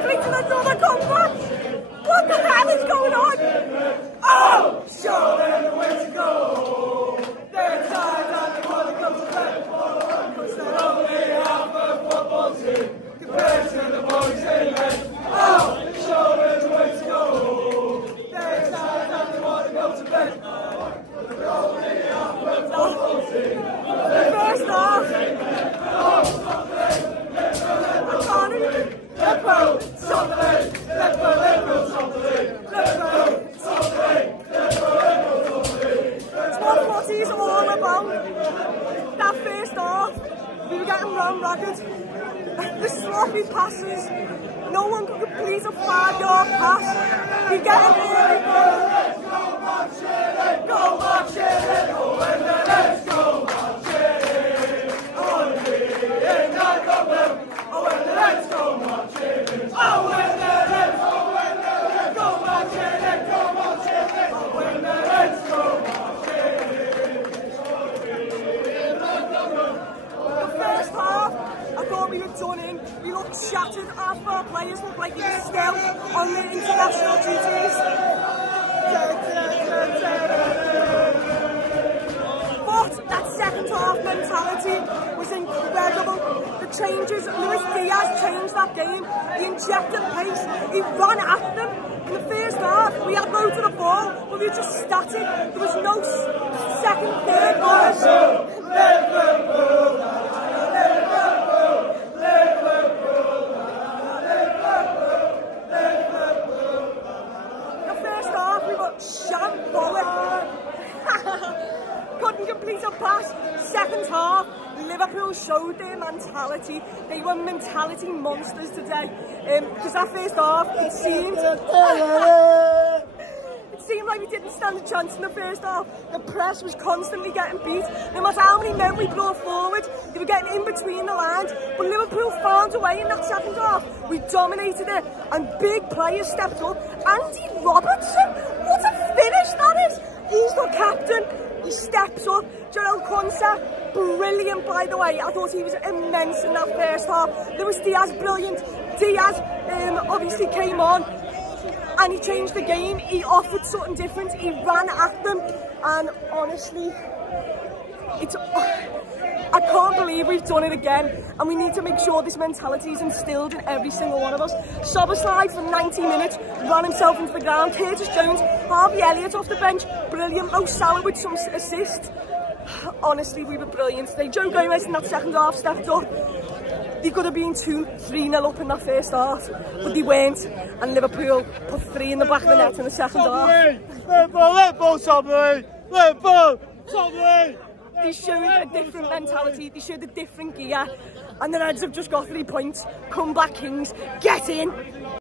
celebrating another comeback. What the hell is going on? Oh! Show them the way to go. They're tired and they want to go to bed. Because they're only half a football team compared to the boys in red. Oh! Show them the way to go. They're tired and they want to go to bed. They're only half a football team. The first half. It's all about that first half. We were getting run ragged. The sloppy passes. No one could complete a 5-yard pass. We get an early goal. Go marching, go marching, go and let's go marching. Only in that problem. Oh, and let's go marching. Oh, and let's go marching, go marching. Oh, and let's go marching. First half, I thought we were done in. We looked shattered. Our players looked like they were still on their international duties. But that second half mentality was incredible. The changes, Luis Diaz changed that game. He injected pace. He ran at them. In the first half, we had loads of the ball, but we were just static. There was no second, third goals. Liverpool. Couldn't complete a pass. Second half, Liverpool showed their mentality. They were mentality monsters today. Because that first half, it seemed like we didn't stand a chance in the first half. The press was constantly getting beat. No matter how many men we brought forward, they were getting in between the lines. But Liverpool found a way in that second half. We dominated it, and big players stepped up. Andy Robertson, what a finish that is! He's the captain. He steps up. Gerald Consa, brilliant by the way. I thought he was immense in that first half. Luis Diaz, brilliant. Diaz obviously came on and he changed the game. He offered something different. He ran at them, and honestly, I can't believe we've done it again, and we need to make sure this mentality is instilled in every single one of us. Soboslai for 90 minutes, ran himself into the ground. Curtis Jones, Elliott off the bench, brilliant. Mo Salah with some assist. Honestly, we were brilliant today. Joe Gomez in that second half stepped up. They could have been 2-3-0 up in that first half, but they weren't, and Liverpool put 3 in the back of the net in the second half. They showed a different mentality, they showed a different gear, and the Reds have just got 3 points. Comeback kings, get in!